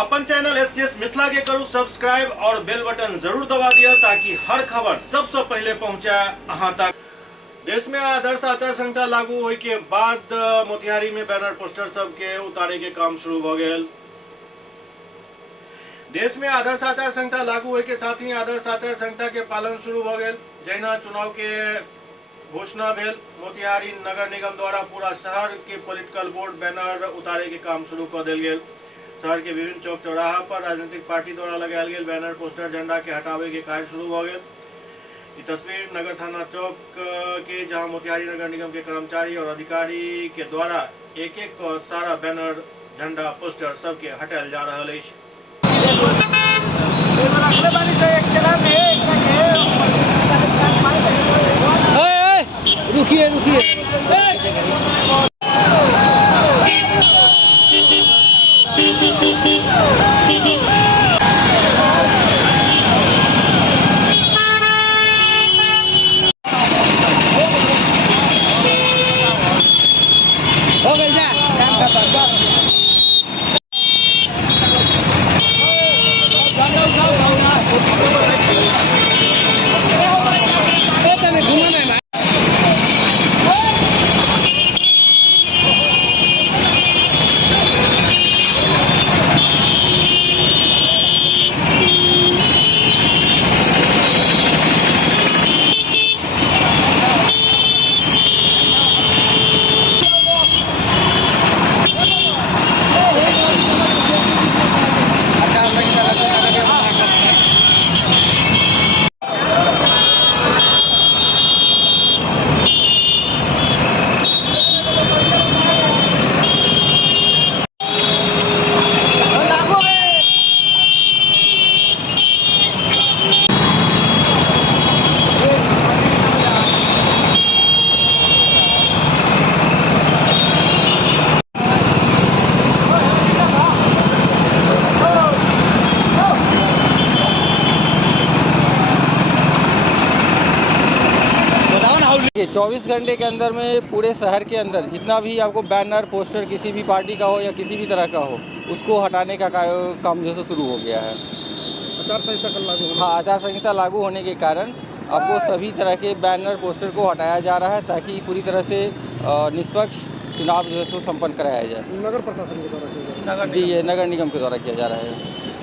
अपन channel SCS Mithila के करू subscribe और बेल बटन जरूर दबा दिया ताकि हर खबर सबसे पहले पहुंचे अहां तक। देश में आदर्श आचार संहिता लागू होय के बाद मोतिहारी में बैनर पोस्टर सब के उतारे के काम शुरू हो गए। देश में आदर्श आचार संहिता लागू होय के साथ ही आदर्श आचार संहिता के पालन शुरू हो गए। जहिना चुनाव के घोषणा भेल, मोतिहारी नगर निगम द्वारा पूरा शहर के पॉलिटिकल बोर्ड बैनर उतारे के काम शुरू कर दिल गेल। शहर के विभिन्न चौक चौराहा पर राजनीतिक पार्टी द्वारा लगायल गेल बैनर पोस्टर झंडा के हटावे के कार्य शुरू हो गए। ये तस्वीर नगर थाना चौक के जहां मोतिहारी नगर निगम के कर्मचारी और अधिकारी के द्वारा एक एक सारा बैनर झंडा पोस्टर सबके हटायल जा रहा है। रुकिए रुकिए हो गई जा ये 24 घंटे के अंदर में पूरे शहर के अंदर जितना भी आपको बैनर पोस्टर किसी भी पार्टी का हो या किसी भी तरह का हो उसको हटाने का काम जो है शुरू हो गया है। आचार संहिता लागू हाँ, आचार संहिता लागू होने के कारण आपको सभी तरह के बैनर पोस्टर को हटाया जा रहा है ताकि पूरी तरह से निष्पक्ष चुनाव जो है सो संपन्न कराया जाए। नगर प्रशासन के द्वारा जी, ये नगर निगम के द्वारा किया जा रहा है।